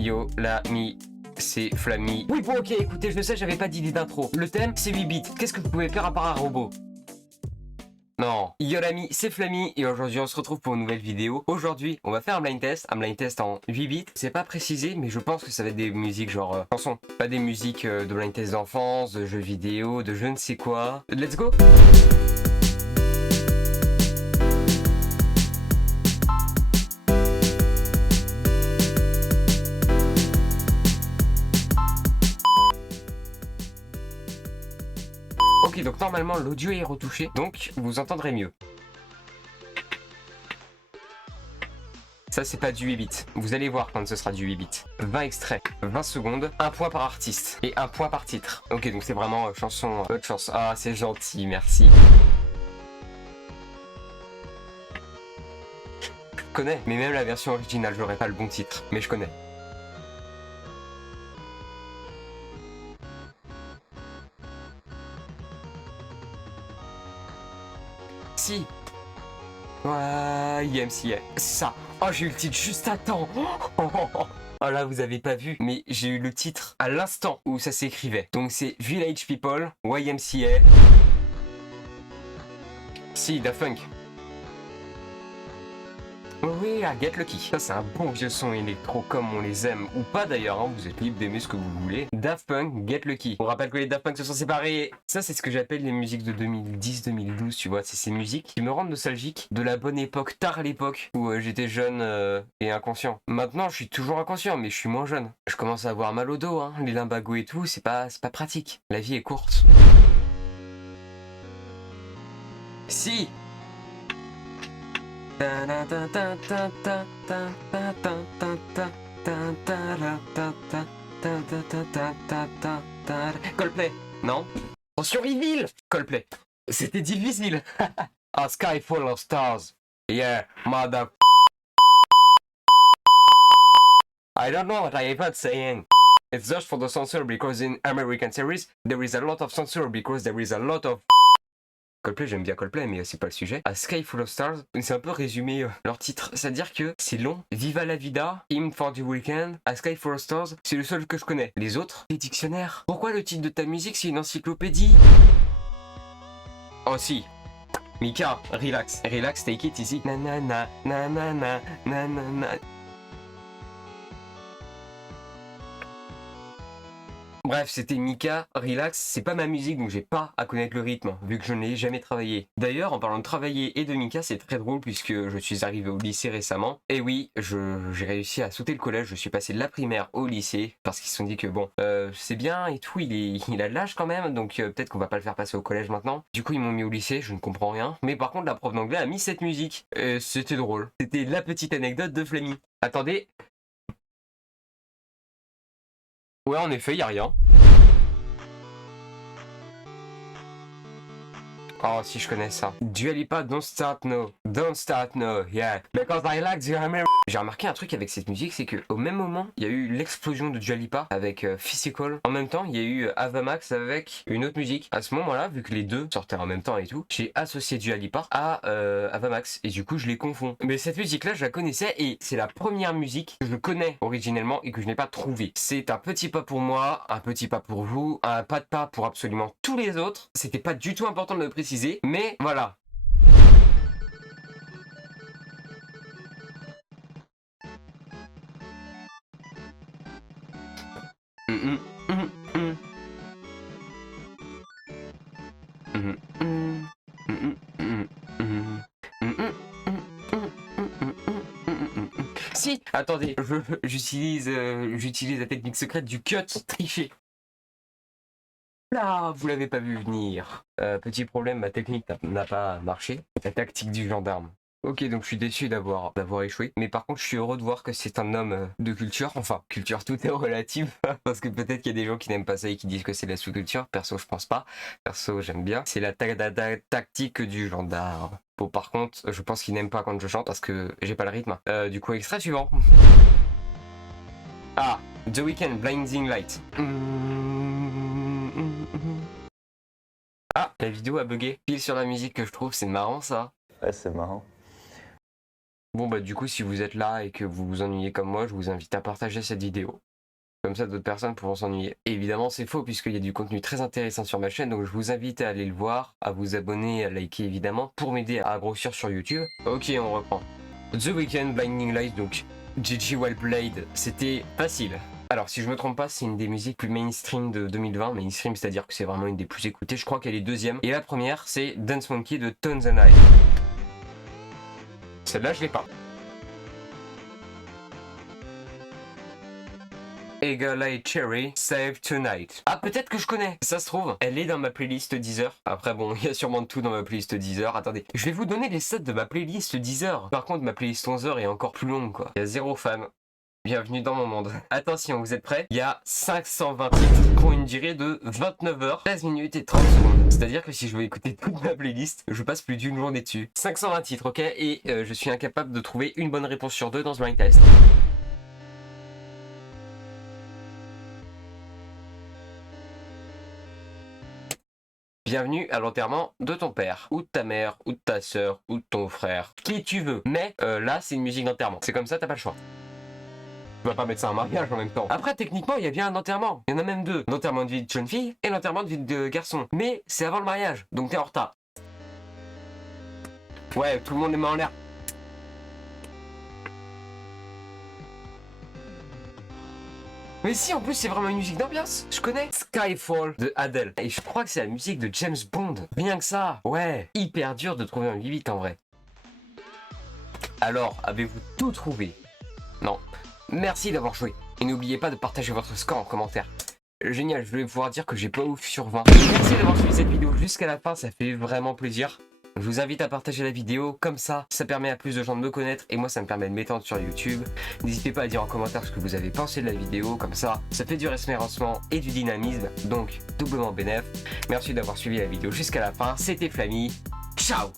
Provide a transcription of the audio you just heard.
Yo, la mi, c'est Flammy. Oui, bon, ok, écoutez, je le sais, j'avais pas d'idée d'intro. Le thème, c'est 8 bits. Qu'est-ce que vous pouvez faire à part un robot? Non. Yo l'ami, c'est Flammy et aujourd'hui on se retrouve pour une nouvelle vidéo. Aujourd'hui, on va faire un blind test en 8 bits. C'est pas précisé, mais je pense que ça va être des musiques genre chansons. Pas des musiques de blind test d'enfance, de jeux vidéo, de je ne sais quoi. Let's go! Ok, donc normalement l'audio est retouché, donc vous entendrez mieux. Ça, c'est pas du 8 bits. Vous allez voir quand ce sera du 8 bits. 20 extraits, 20 secondes, 1 point par artiste et 1 point par titre. Ok, donc c'est vraiment chanson, autre chance. Ah, c'est gentil, merci. Je connais, mais même la version originale, j'aurais pas le bon titre, mais je connais. Si. Ouais, YMCA. Ça. Oh, j'ai eu le titre juste à temps. Oh là, vous avez pas vu, mais j'ai eu le titre à l'instant où ça s'écrivait. Donc c'est Village People, YMCA. Si, Daft Punk. Oui, Get Lucky. Ça, c'est un bon vieux son électro comme on les aime. Ou pas d'ailleurs, hein, vous êtes libre d'aimer ce que vous voulez. Daft Punk, Get Lucky. On rappelle que les Daft Punk se sont séparés. Ça, c'est ce que j'appelle les musiques de 2010-2012, tu vois. C'est ces musiques qui me rendent nostalgique de la bonne époque, tard l'époque où j'étais jeune et inconscient. Maintenant, je suis toujours inconscient, mais je suis moins jeune. Je commence à avoir mal au dos, hein. Les limbagos et tout, c'est pas pratique. La vie est courte. Si! Coldplay, non? Attention reveal! Coldplay. C'était difficile. A sky full of stars. Yeah, mother. I don't know what I even saying. It's just for the censor because in American series there is a lot of censor because there is a lot of. Coldplay, j'aime bien Coldplay, mais c'est pas le sujet. A Sky Full of Stars, c'est un peu résumé leur titre. C'est-à-dire que c'est long. Viva la vida, Hymn for the Weekend, A Sky Full of Stars, c'est le seul que je connais. Les autres, les dictionnaires. Pourquoi le titre de ta musique, c'est une encyclopédie? Oh si. Mika, relax. Relax, take it easy. Nanana, nanana, nanana. Bref, c'était Mika, relax, c'est pas ma musique donc j'ai pas à connaître le rythme vu que je ne l'ai jamais travaillé. D'ailleurs, en parlant de travailler et de Mika, c'est très drôle puisque je suis arrivé au lycée récemment. Et oui, j'ai réussi à sauter le collège, je suis passé de la primaire au lycée parce qu'ils se sont dit que bon, c'est bien et tout, il a de l'âge quand même, donc peut-être qu'on va pas le faire passer au collège maintenant. Du coup, ils m'ont mis au lycée, je ne comprends rien. Mais par contre, la prof d'anglais a mis cette musique. Et c'était drôle. C'était la petite anecdote de Flammy. Attendez. Ouais, en effet, y a rien. Oh, si je connais ça. Dua Lipa, Don't Start No. Don't Start No, yeah. Because I like the American. J'ai remarqué un truc avec cette musique, c'est que au même moment, il y a eu l'explosion de Dua Lipa avec Physical. En même temps, il y a eu Ava Max avec une autre musique. À ce moment-là, vu que les deux sortaient en même temps et tout, j'ai associé Dua Lipa à Ava Max. Et du coup, je les confonds. Mais cette musique-là, je la connaissais et c'est la première musique que je connais originellement et que je n'ai pas trouvée. C'est un petit pas pour moi, un petit pas pour vous, un pas de pas pour absolument tous les autres. C'était pas du tout important de le préciser. Mais voilà. Si, attendez, j'utilise la technique secrète du cut triché. Là, vous l'avez pas vu venir. Petit problème, ma technique n'a pas marché. La tactique du gendarme. Ok, donc je suis déçu d'avoir échoué. Mais par contre, je suis heureux de voir que c'est un homme de culture. Enfin, culture, tout est relatif. Parce que peut-être qu'il y a des gens qui n'aiment pas ça et qui disent que c'est la sous-culture. Perso, je pense pas. Perso, j'aime bien. C'est la tactique du gendarme. Bon, par contre, je pense qu'il n'aime pas quand je chante parce que j'ai pas le rythme. Du coup, extrait suivant. Ah, The Weeknd, Blinding Light. Ah, la vidéo a bugué. Pile sur la musique que je trouve, c'est marrant ça. Ouais, c'est marrant. Bon bah du coup si vous êtes là et que vous vous ennuyez comme moi, je vous invite à partager cette vidéo. Comme ça d'autres personnes pourront s'ennuyer. Et évidemment c'est faux puisqu'il y a du contenu très intéressant sur ma chaîne, donc je vous invite à aller le voir, à vous abonner, à liker évidemment, pour m'aider à grossir sur YouTube. Ok, on reprend. The Weeknd, Blinding Lights, donc GG Well Played, c'était facile. Alors si je me trompe pas, c'est une des musiques plus mainstream de 2020, mainstream c'est-à-dire que c'est vraiment une des plus écoutées, je crois qu'elle est deuxième. Et la première c'est Dance Monkey de Tones and I. Celle-là je l'ai pas. Eagle Eye Cherry, Save Tonight. Ah, peut-être que je connais. Ça se trouve, elle est dans ma playlist Deezer. Après, bon, il y a sûrement de tout dans ma playlist Deezer. Attendez, je vais vous donner les stats de ma playlist Deezer. Par contre, ma playlist 11h est encore plus longue, quoi. Il y a 0 fans. Bienvenue dans mon monde. Attention, vous êtes prêts? Il y a 520 titres qui ont une durée de 29h, 13 minutes et 30 secondes. C'est-à-dire que si je veux écouter toute ma playlist, je passe plus d'une journée dessus. 520 titres, ok? Et je suis incapable de trouver une bonne réponse sur deux dans ce blind test. Bienvenue à l'enterrement de ton père, ou de ta mère, ou de ta soeur, ou de ton frère, qui tu veux. Mais là, c'est une musique d'enterrement. C'est comme ça, t'as pas le choix. Tu vas pas mettre ça en mariage en même temps. Après, techniquement, il y a bien un enterrement. Il y en a même deux. L'enterrement de vie de jeune fille et l'enterrement de vie de garçon. Mais c'est avant le mariage, donc t'es en retard. Ouais, tout le monde les met en l'air. Mais si, en plus, c'est vraiment une musique d'ambiance. Je connais Skyfall de Adele. Et je crois que c'est la musique de James Bond. Rien que ça. Ouais. Hyper dur de trouver un 8-8 en vrai. Alors, avez-vous tout trouvé? Non. Merci d'avoir joué. Et n'oubliez pas de partager votre score en commentaire. Génial, je voulais pouvoir dire que j'ai pas ouf sur 20. Merci d'avoir suivi cette vidéo jusqu'à la fin, ça fait vraiment plaisir. Je vous invite à partager la vidéo, comme ça permet à plus de gens de me connaître et moi ça me permet de m'étendre sur YouTube. N'hésitez pas à dire en commentaire ce que vous avez pensé de la vidéo, comme ça fait du référencement et du dynamisme, donc doublement bénéf. Merci d'avoir suivi la vidéo jusqu'à la fin, c'était Flammy, ciao!